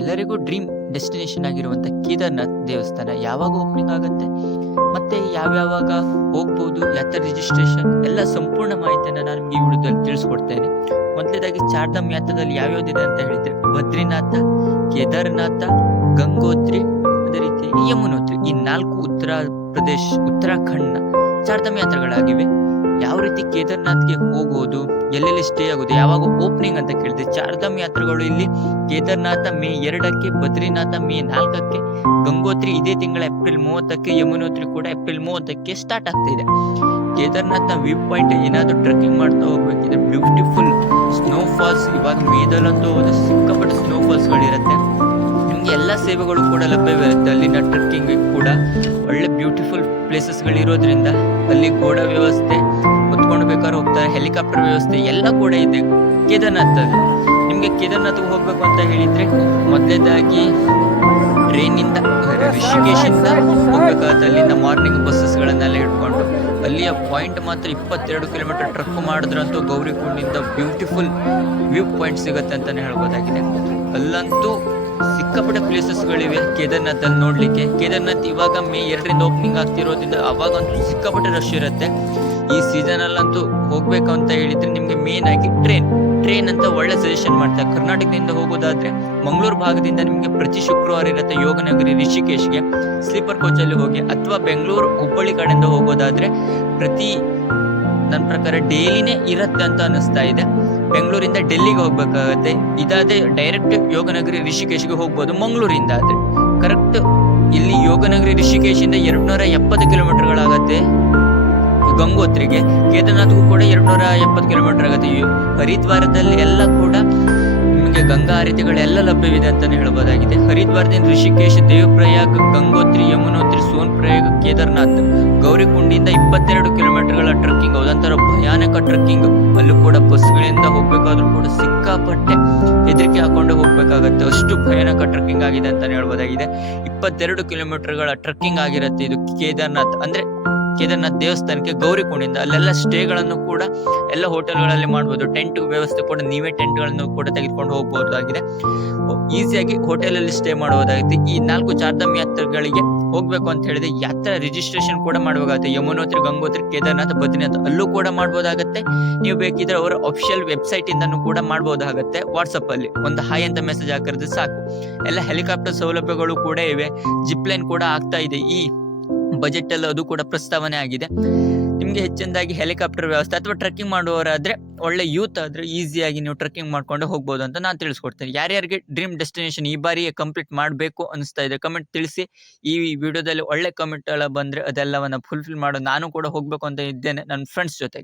ಎಲ್ಲರಿಗೂ dream destination ಆಗಿರುವಂಥ ಕೇದಾರ್ನಾಥ್ ದೇವಸ್ಥಾನ ಯಾವಾಗ ಓಪನಿಂಗ್ ಆಗುತ್ತೆ? ಮತ್ತೆ ಯಾವ್ಯಾವಾಗ ಹೋಗ್ಬೋದು ಯಾತ್ರಾ ರಿಜಿಸ್ಟ್ರೇಷನ್ ಎಲ್ಲ ಸಂಪೂರ್ಣ ಮಾಹಿತಿಯನ್ನು ನಾನು ನಿಮಗೆ ಈ ವಿಡಿಯೋದಲ್ಲಿ ತಿಳಿಸ್ಕೊಡ್ತೇನೆ. ಮೊದಲನೇದಾಗಿ ಚಾರ್ಧಾಮ್ ಯಾತ್ರದಲ್ಲಿ ಯಾವ್ಯಾವ್ದಿದೆ ಅಂತ ಹೇಳಿದ್ರೆ ಬದ್ರಿನಾಥ ಕೇದಾರ್ನಾಥ, ಗಂಗೋತ್ರಿ, ಅದೇ ರೀತಿ ಯಮುನೋತ್ರಿ ಈ ನಾಲ್ಕು ಉತ್ತರ ಪ್ರದೇಶ, ಉತ್ತರಾಖಂಡ್ನ ಚಾರ್ಧಾಮ್ ಯಾತ್ರೆಗಳಾಗಿವೆ. ಯಾವ ರೀತಿ ಕೇದಾರ್ನಾಥ್ಗೆ ಹೋಗೋದು, ಎಲ್ಲೆಲ್ಲಿ ಸ್ಟೇ ಆಗೋದು, ಯಾವಾಗ ಓಪನಿಂಗ್ ಅಂತ ಕೇಳಿದೆ ಚಾರ್ಧಾಮ್ ಯಾತ್ರೆಗಳು ಇಲ್ಲಿ ಕೇದಾರ್ನಾಥ ಮೇ ಎರಡಕ್ಕೆ, ಬದ್ರಿನಾಥ ಮೇ ನಾಲ್ಕಕ್ಕೆ, ಗಂಗೋತ್ರಿ ಇದೇ ತಿಂಗಳ ಏಪ್ರಿಲ್ ಮೂವತ್ತಕ್ಕೆ, ಯಮುನೋತ್ರಿ ಕೂಡ ಏಪ್ರಿಲ್ ಮೂವತ್ತಕ್ಕೆ ಸ್ಟಾರ್ಟ್ ಆಗ್ತಿದೆ ಕೇದಾರ್ನಾಥ್ನ ವ್ಯೂ ಪಾಯಿಂಟ್ ಏನಾದರೂ ಟ್ರೆಕ್ಕಿಂಗ್ ಮಾಡ್ತಾ ಹೋಗ್ಬೇಕಿದ್ರೆ ಬ್ಯೂಟಿಫುಲ್ ಸ್ನೋ ಫಾಲ್ಸ್ ಇವಾಗ ಮೇದಲ್ಲಂತೂ ಒಂದು ಸಿಕ್ಕಾಪಟ್ಟೆ ಸ್ನೋ ಫಾಲ್ಸ್ಗಳಿರುತ್ತೆ ನಿಮಗೆ ಎಲ್ಲ ಸೇವೆಗಳು ಕೂಡ ಲಭ್ಯವಿರುತ್ತೆ, ಅಲ್ಲಿನ ಟ್ರೆಕ್ಕಿಂಗ್ ಕೂಡ. ಒಳ್ಳೆ ಬ್ಯೂಟಿಫುಲ್ ಪ್ಲೇಸಸ್ಗಳಿರೋದ್ರಿಂದ ಅಲ್ಲಿ ಕೂಡ ವ್ಯವಸ್ಥೆ ಹೆಲಿಕಾಪ್ಟರ್ ವ್ಯವಸ್ಥೆ ಎಲ್ಲ ಕೂಡ ಇದೆ. ಕೇದಾರ್ನಾಥದಲ್ಲಿ ನಿಮಗೆ ಕೇದಾರ್ನಾಥ್ಗೆ ಹೋಗಬೇಕು ಅಂತ ಹೇಳಿದರೆ ಮೊದಲೇದಾಗಿ ಟ್ರೈನಿಂದ ಋಷಿಕೇಶಿಂದ ಹೋಗ್ಬೇಕಾಗುತ್ತೆ. ಅಲ್ಲಿಂದ ಮಾರ್ನಿಂಗ್ ಬಸ್ಸಸ್ಗಳನ್ನೆಲ್ಲ ಹಿಡ್ಕೊಂಡು. ಅಲ್ಲಿಯ ಪಾಯಿಂಟ್ ಮಾತ್ರ ಇಪ್ಪತ್ತೆರಡು ಕಿಲೋಮೀಟರ್ ಟ್ರಕ್ ಮಾಡಿದ್ರಂತೂ ಗೌರಿಕುಂಡಿಂದ ಬ್ಯೂಟಿಫುಲ್ ವ್ಯೂ ಪಾಯಿಂಟ್ ಸಿಗುತ್ತೆ ಅಂತಲೇ ಹೇಳ್ಬೋದಾಗಿದೆ. ಅಲ್ಲಂತೂ ಸಿಕ್ಕಾಪಟ್ಟೆ ಪ್ಲೇಸಸ್ಗಳಿವೆ ಕೇದಾರ್ನಾಥಲ್ಲಿ ನೋಡಲಿಕ್ಕೆ. ಕೇದಾರ್ನಾಥ್ ಇವಾಗ ಮೇ ಎರಡರಿಂದ ಓಪನಿಂಗ್ ಆಗ್ತಿರೋದ್ರಿಂದ ಅವಾಗಂತೂ ಸಿಕ್ಕಾಪಟ್ಟೆ ರಶ್ ಇರುತ್ತೆ. ಈ ಸೀಸನ್ ಅಲ್ಲಂತೂ ಹೋಗ್ಬೇಕು ಅಂತ ಹೇಳಿದ್ರೆ ನಿಮಗೆ ಮೇನ್ ಆಗಿ ಟ್ರೈನ್ ಟ್ರೈನ್ ಅಂತ ಒಳ್ಳೆ ಸಜೆಷನ್ ಮಾಡ್ತಾರೆ. ಕರ್ನಾಟಕದಿಂದ ಹೋಗೋದಾದ್ರೆ ಮಂಗಳೂರು ಭಾಗದಿಂದ ನಿಮಗೆ ಪ್ರತಿ ಶುಕ್ರವಾರ ಇರುತ್ತೆ ಯೋಗನಗರಿ, ರಿಷಿಕೇಶ್ಗೆ. ಸ್ಲೀಪರ್ ಕೋಚಲ್ಲಿ ಹೋಗಿ ಅಥವಾ ಬೆಂಗಳೂರು ಹುಬ್ಬಳ್ಳಿ ಕಡೆಯಿಂದ ಹೋಗೋದಾದ್ರೆ ಪ್ರತಿ ನನ್ನ ಪ್ರಕಾರ ಡೈಲಿನೇ ಇರುತ್ತೆ ಅಂತ ಅನಿಸ್ತಾ ಇದೆ. ಬೆಂಗಳೂರಿಂದ ಡೆಲ್ಲಿಗೆ ಹೋಗ್ಬೇಕಾಗತ್ತೆ. ಇದಾದ್ರೆ ಡೈರೆಕ್ಟ್ ಯೋಗನಗರಿ, ರಿಷಿಕೇಶ್ಗೆ ಹೋಗ್ಬೋದು ಮಂಗಳೂರಿಂದ ಆದ್ರೆ. ಕರೆಕ್ಟ್ ಇಲ್ಲಿ ಯೋಗನಗರಿ, ರಿಷಿಕೇಶಿಂದ ಎರಡು ನೂರ ಎಪ್ಪತ್ತು ಕಿಲೋಮೀಟರ್ಗಳಾಗತ್ತೆ ಗಂಗೋತ್ರಿಗೆ ಕೇದಾರ್ನಾಥ್ಗೂ ಕೂಡ ಎರಡು ನೂರ ಎಪ್ಪತ್ತು ಕಿಲೋಮೀಟರ್ ಆಗುತ್ತೆ. ಹರಿದ್ವಾರದಲ್ಲಿ ಎಲ್ಲ ಕೂಡ ನಿಮಗೆ ಗಂಗಾ ಆರತಿಗಳೆಲ್ಲ ಲಭ್ಯವಿದೆ ಅಂತಾನೆ ಹೇಳ್ಬೋದಾಗಿದೆ. ಹರಿದ್ವಾರದಿಂದ ಋಷಿಕೇಶ್, ದೇವಪ್ರಯಾಗ್, ಗಂಗೋತ್ರಿ, ಯಮುನೋತ್ರಿ ಸೋನ್ ಸೋನ್ಪ್ರಯಾಗ್, ಕೇದಾರ್ನಾಥ್ ಗೌರಿಕುಂಡಿಯಿಂದ ಇಪ್ಪತ್ತೆರಡು ಕಿಲೋಮೀಟರ್ಗಳ ಟ್ರಕ್ಕಿಂಗ್ ಅದೊಂಥರ ಭಯಾನಕ ಟ್ರಕ್ಕಿಂಗ್. ಅಲ್ಲೂ ಕೂಡ ಬಸ್ಗಳಿಂದ ಹೋಗ್ಬೇಕಾದ್ರೂ ಕೂಡ ಸಿಕ್ಕಾಪಟ್ಟೆ ಹೆದರಿಕೆ ಹಾಕೊಂಡು ಹೋಗ್ಬೇಕಾಗತ್ತೆ. ಅಷ್ಟು ಭಯಾನಕ ಟ್ರೆಕ್ಕಿಂಗ್ ಆಗಿದೆ ಅಂತಾನೆ ಹೇಳ್ಬೋದಾಗಿದೆ. ಇಪ್ಪತ್ತೆರಡು ಕಿಲೋಮೀಟರ್ಗಳ ಟ್ರಕ್ಕಿಂಗ್ ಆಗಿರುತ್ತೆ ಇದು ಕೇದಾರ್ನಾಥ್. ಅಂದ್ರೆ ಕೇದಾರ್ನಾಥ್ ದೇವಸ್ಥಾನಕ್ಕೆ ಗೌರಿ ಕೋಣೆಯಿಂದ ಅಲ್ಲೆಲ್ಲ ಸ್ಟೇಗಳನ್ನು ಕೂಡ ಎಲ್ಲ ಹೋಟೆಲ್ಗಳಲ್ಲಿ ಮಾಡಬಹುದು ಟೆಂಟ್ ವ್ಯವಸ್ಥೆ ಕೂಡ ನೀವೇ ಟೆಂಟ್ಗಳನ್ನು ಕೂಡ ತೆಗೆದುಕೊಂಡು ಹೋಗಬಹುದಾಗಿದೆ ಈಸಿಯಾಗಿ ಹೋಟೆಲಲ್ಲಿ ಸ್ಟೇ ಮಾಡಬಹುದಾಗಿದೆ ಈ ನಾಲ್ಕು ಚಾರ್ಧಾಮ್ ಯಾತ್ರೆಗಳಿಗೆ ಹೋಗ್ಬೇಕು ಅಂತ ಹೇಳಿದ್ರೆ ಯಾತ್ರಾ ರಿಜಿಸ್ಟ್ರೇಷನ್ ಕೂಡ ಮಾಡಬೇಕಾಗುತ್ತೆ. ಯಮುನೋತ್ರಿ, ಗಂಗೋತ್ರಿ, ಕೇದಾರ್ನಾಥ್, ಬದ್ರಿನಾಥ್ ಅಲ್ಲೂ ಕೂಡ ಮಾಡಬಹುದಾಗತ್ತೆ ನೀವು ಬೇಕಿದ್ರೆ ಅವರ ಅಫಿಷಿಯಲ್ ವೆಬ್ಸೈಟ್ ಇಂದನೂ ಕೂಡ ಮಾಡಬಹುದಾಗತ್ತೆ ವಾಟ್ಸಪ್ ಅಲ್ಲಿ ಒಂದು ಹಾಯ್ ಅಂತ ಮೆಸೇಜ್ ಹಾಕಿದ್ರೆ ಸಾಕು. ಎಲ್ಲ ಹೆಲಿಕಾಪ್ಟರ್ ಸೌಲಭ್ಯಗಳು ಕೂಡ ಇವೆ. ಜಿಪ್ ಲೈನ್ ಕೂಡ ಆಗ್ತಾ ಇದೆ. ಈ ಬಜೆಟ್ ಅಲ್ಲಿ ಅದು ಕೂಡ ಪ್ರಸ್ತಾವನೆ ಆಗಿದೆ. ನಿಮಗೆ ಹೆಚ್ಚಿನದಾಗಿ ಹೆಲಿಕಾಪ್ಟರ್ ವ್ಯವಸ್ಥೆ ಅಥವಾ ಟ್ರೆಕ್ಕಿಂಗ್ ಮಾಡುವವರಾದ್ರೆ ಒಳ್ಳೆ ಯೂತ್ ಆದ್ರೆ ಈಸಿಯಾಗಿ ನೀವು ಟ್ರೆಕ್ಕಿಂಗ್ ಮಾಡ್ಕೊಂಡು ಹೋಗ್ಬೋದು ಅಂತ ನಾನು ತಿಳಿಸ್ಕೊಡ್ತೇನೆ. ಯಾರ್ಯಾರಿಗೆ ಡ್ರೀಮ್ ಡೆಸ್ಟಿನೇಷನ್ ಈ ಬಾರಿ ಕಂಪ್ಲೀಟ್ ಮಾಡಬೇಕು ಅನಿಸ್ತಾ ಇದೆ ಕಮೆಂಟ್ ತಿಳಿಸಿ. ಈ ವಿಡಿಯೋದಲ್ಲಿ ಒಳ್ಳೆ ಕಮೆಂಟ್ ಎಲ್ಲ ಬಂದ್ರೆ ಅದೆಲ್ಲವನ್ನ ಫುಲ್ಫಿಲ್ ಮಾಡೋ ನಾನು ಕೂಡ ಹೋಗ್ಬೇಕು ಅಂತ ಇದ್ದೇನೆ ನನ್ನ ಫ್ರೆಂಡ್ಸ್ ಜೊತೆ